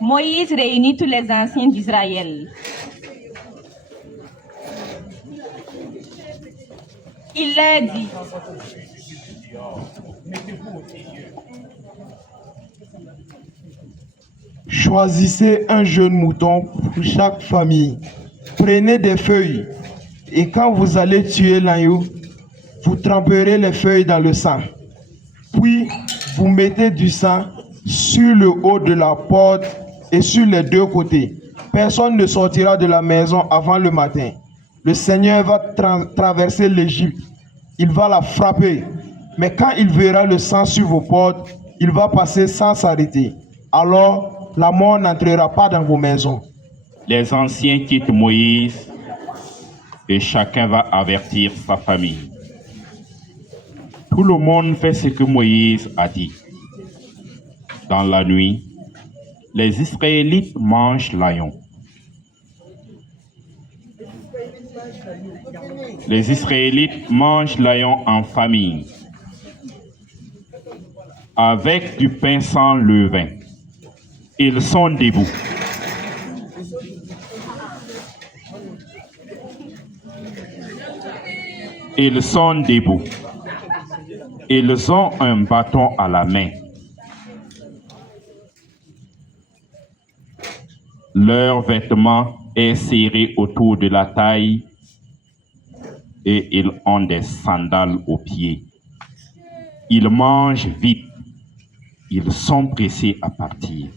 Moïse réunit tous les anciens d'Israël. Il leur dit: choisissez un jeune mouton pour chaque famille. Prenez des feuilles et quand vous allez tuer l'agneau, vous tremperez les feuilles dans le sang. Puis, vous mettez du sang sur le haut de la porte et sur les deux côtés. Personne ne sortira de la maison avant le matin. Le Seigneur va traverser l'Égypte. Il va la frapper. Mais quand il verra le sang sur vos portes, il va passer sans s'arrêter. Alors, la mort n'entrera pas dans vos maisons. Les anciens quittent Moïse et chacun va avertir sa famille. Tout le monde fait ce que Moïse a dit. Dans la nuit, les Israélites mangent l'agneau. Les Israélites mangent l'agneau en famille, avec du pain sans levain. Ils sont debout. Ils sont debout. Ils ont un bâton à la main. Leur vêtement est serré autour de la taille et ils ont des sandales aux pieds. Ils mangent vite. Ils sont pressés à partir.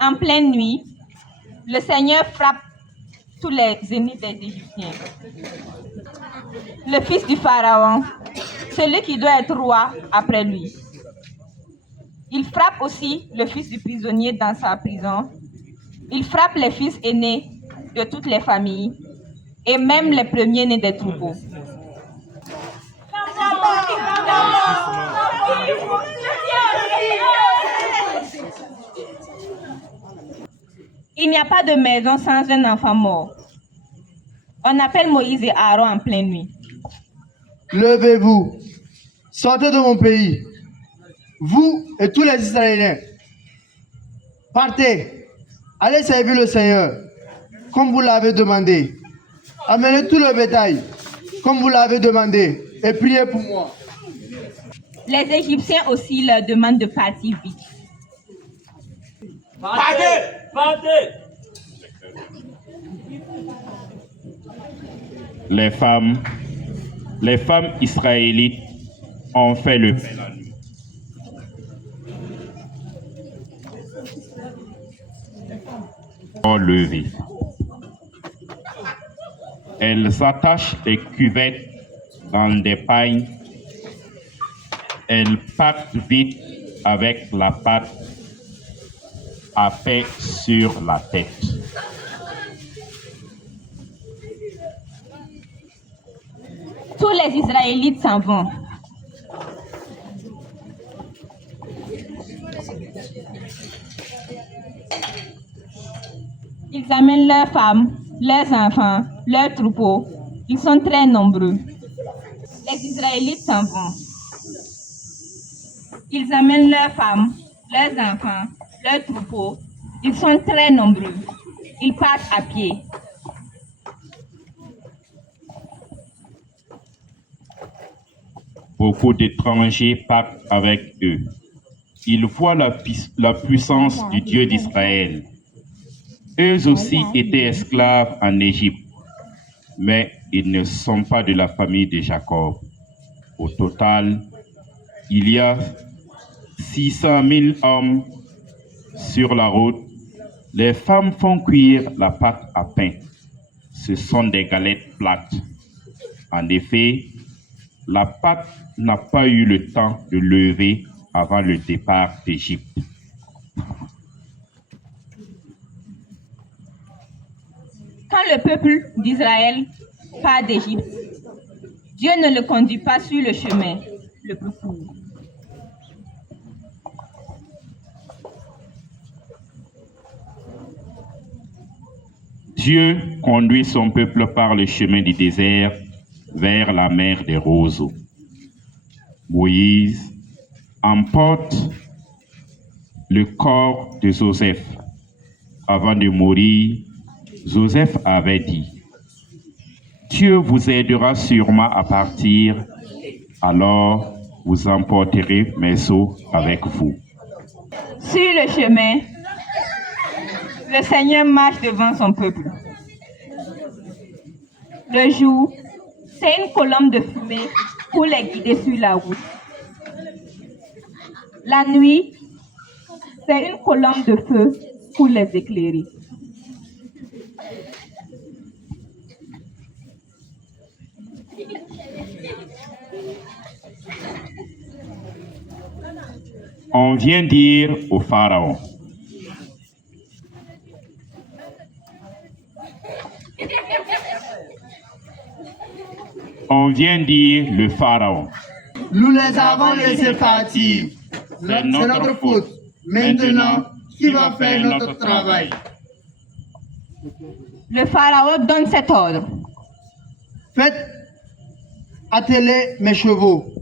En pleine nuit, le Seigneur frappe tous les ennemis des Égyptiens. Le fils du Pharaon, celui qui doit être roi après lui. Il frappe aussi le fils du prisonnier dans sa prison. Il frappe les fils aînés de toutes les familles et même les premiers-nés des troupeaux. Il n'y a pas de maison sans un enfant mort. On appelle Moïse et Aaron en pleine nuit. Levez-vous, sortez de mon pays, vous et tous les Israéliens. Partez, allez servir le Seigneur, comme vous l'avez demandé. Amenez tout le bétail, comme vous l'avez demandé, et priez pour moi. Les Égyptiens aussi leur demandent de partir vite. Partez! Partez! Les femmes israélites ont fait le pain la nuit. Ont levé. Elles attachent des cuvettes dans des pagnes. Elles partent vite avec la pâte à pain sur la tête. Tous les Israélites s'en vont. Ils amènent leurs femmes, leurs enfants, leurs troupeaux. Ils sont très nombreux. Les Israélites s'en vont. Ils amènent leurs femmes, leurs enfants, leurs troupeaux. Ils sont très nombreux. Ils partent à pied. Beaucoup d'étrangers partent avec eux. Ils voient la puissance du Dieu d'Israël. Eux aussi étaient esclaves en Égypte, mais ils ne sont pas de la famille de Jacob. Au total, il y a 600 000 hommes sur la route. Les femmes font cuire la pâte à pain. Ce sont des galettes plates. En effet, la pâte n'a pas eu le temps de lever avant le départ d'Égypte. Quand le peuple d'Israël part d'Égypte, Dieu ne le conduit pas sur le chemin le plus court. Dieu conduit son peuple par le chemin du désert vers la mer des roseaux. Moïse emporte le corps de Joseph. Avant de mourir, Joseph avait dit, « Dieu vous aidera sûrement à partir, alors vous emporterez mes os avec vous. » Sur le chemin, le Seigneur marche devant son peuple. Le jour, c'est une colonne de fumée pour les guider sur la route. La nuit, c'est une colonne de feu pour les éclairer. On vient dire au Pharaon, on vient dire le Pharaon, Nous les avons laissés partir. C'est notre faute. Maintenant, qui va faire notre travail? Le Pharaon donne cet ordre. Faites atteler mes chevaux.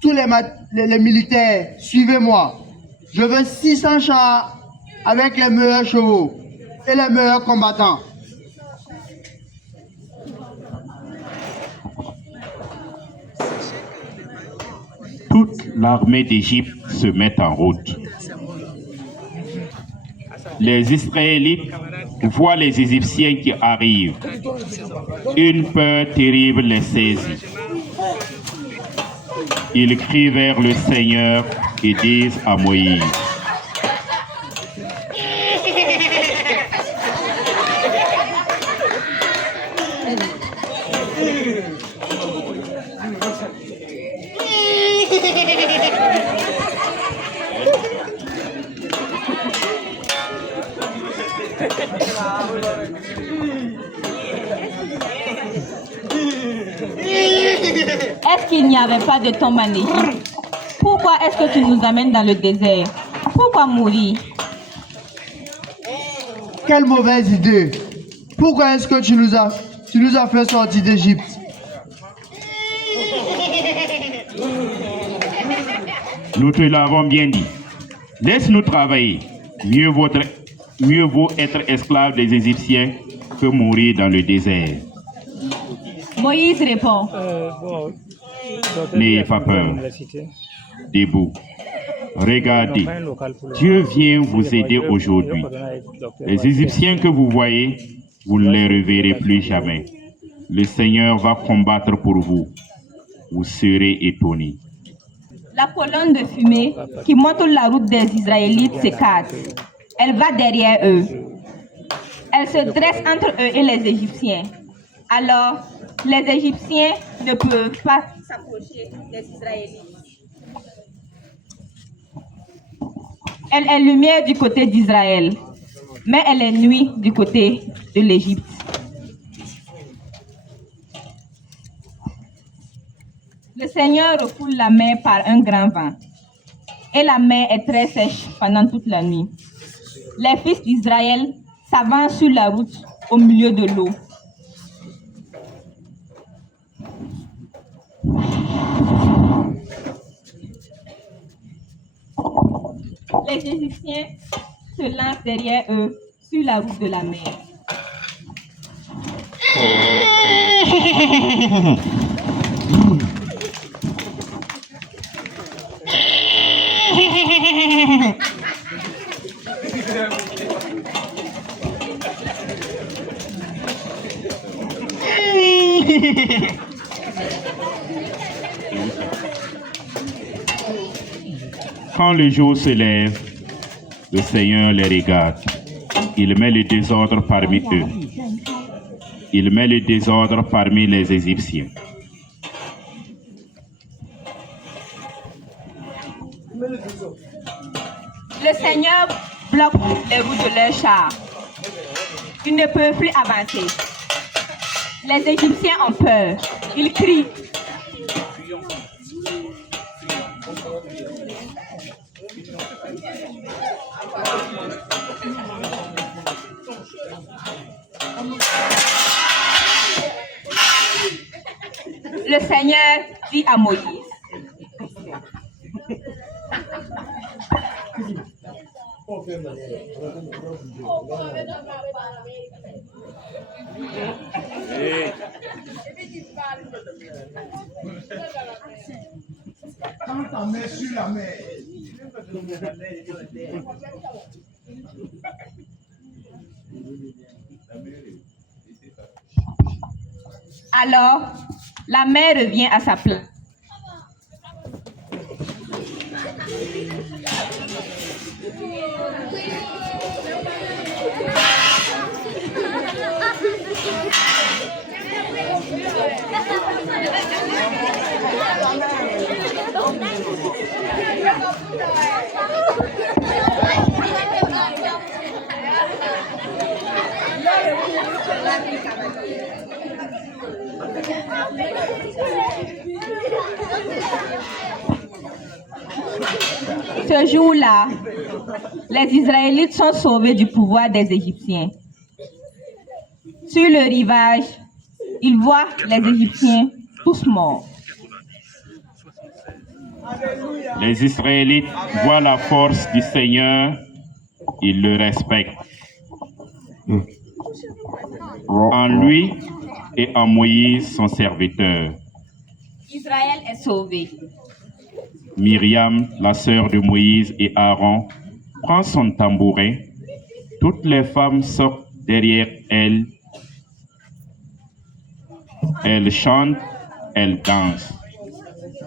Tous les militaires, suivez-moi. Je veux 600 chars avec les meilleurs chevaux et les meilleurs combattants. toute l'armée d'Égypte se met en route. Les Israélites voient les Égyptiens qui arrivent. Une peur terrible les saisit. Ils crient vers le Seigneur et disent à Moïse, Est-ce qu'il n'y avait pas de tombe en Égypte? Pourquoi est-ce que tu nous amènes dans le désert? Pourquoi mourir? Quelle mauvaise idée! Pourquoi est-ce que tu nous as fait sortir d'Égypte? nous te l'avons bien dit. Laisse-nous travailler. Mieux vaut être esclave des Égyptiens que mourir dans le désert. Moïse répond, N'ayez pas peur. Debout. Regardez, Dieu vient vous aider aujourd'hui. Les Égyptiens que vous voyez, vous ne les reverrez plus jamais. Le Seigneur va combattre pour vous. Vous serez étonnés. la colonne de fumée qui montre la route des Israélites s'écarte. Elle va derrière eux. Elle se dresse entre eux et les Égyptiens. Alors, les Égyptiens ne peuvent pas s'approcher des Israélites. Elle est lumière du côté d'Israël, mais elle est nuit du côté de l'Égypte. Le Seigneur refoule la mer par un grand vent, et la mer est très sèche pendant toute la nuit. Les fils d'Israël s'avancent sur la route au milieu de l'eau. Les Égyptiens se lancent derrière eux sur la route de la mer. Quand le jour se lève, le Seigneur les regarde. Il met le désordre parmi eux. Il met le désordre parmi les Égyptiens. Le Seigneur bloque les routes de leurs chars. Ils ne peuvent plus avancer. Les Égyptiens ont peur. Ils crient. Le Seigneur dit à Moïse, Quand ta main sur la mer. Alors, la mère revient à sa place. Ce jour-là, les Israélites sont sauvés du pouvoir des Égyptiens. Sur le rivage, ils voient les Égyptiens tous morts. Les Israélites voient la force du Seigneur, ils le respectent. En lui et en Moïse, son serviteur. Israël est sauvé. Myriam, la sœur de Moïse et Aaron, prend son tambourin. Toutes les femmes sortent derrière elle. Elles chantent, elles dansent.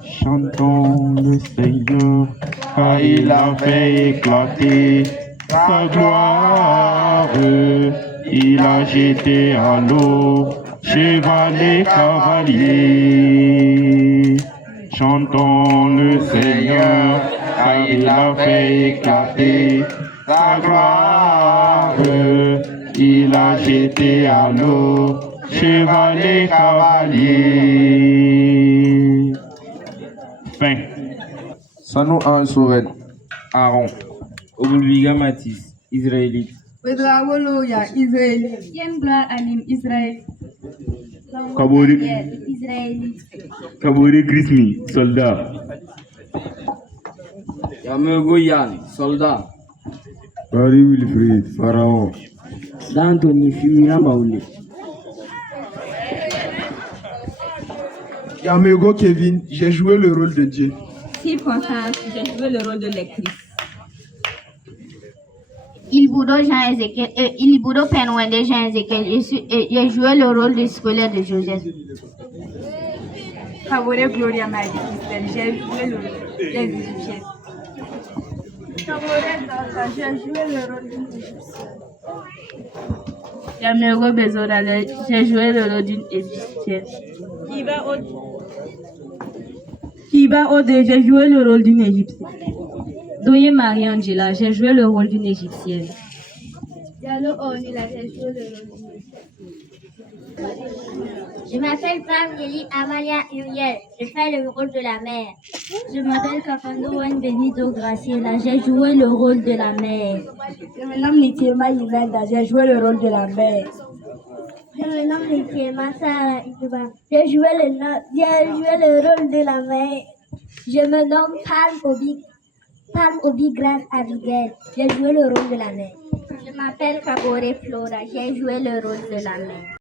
Chantons le Seigneur, car il a fait éclater sa gloire. Il a jeté à l'eau cheval et cavalier. Chantons le Seigneur, car il a fait éclater sa gloire. Il a jeté à l'eau cheval et cavalier. Fin. Sanu an Sorel, Aaron. Ogulviga Mathis, Israélite. Pedrawolo ya Israël. Deuxième gloire anime Israël. Kabori, Israélite. Kabori Grismi, soldat. Yamego Yann, soldat. Paris Wilfrid, pharaon. D'Anthony Fimira Maoulé. Yamego Kevin, j'ai joué le rôle de Dieu. Si Constance, j'ai joué le rôle de lectrice. Ilbudo Penwende Jean Ezekiel. J'ai joué le rôle de scolaire de Joseph. Favore Gloria Marie Christelle. J'ai joué le rôle des Égyptiens. Favore Dota, j'ai joué le rôle d'une Égyptienne. Yamego Bezora, j'ai joué le rôle d'une Égyptienne. Kiba Ode, j'ai joué le rôle d'une Égyptienne. Doye Marie-Angela, j'ai joué le rôle d'une Égyptienne. Diallo Onila, j'ai joué le rôle d'une Égyptienne. Je m'appelle Pam Amalia Uriel, je fais le rôle de la mère. Je m'appelle Kafando Wen Benito Graciela, j'ai joué le rôle de la mère. Je me nomme Nitima Yvenda, j'ai joué le rôle de la mère. Je me nomme Nitima Sarah Ituba, j'ai joué le rôle de la mère. Je me nomme Palm Obi Grant Abigail, j'ai joué le rôle de la mère. Je m'appelle Kabore Flora, j'ai joué le rôle de la mère.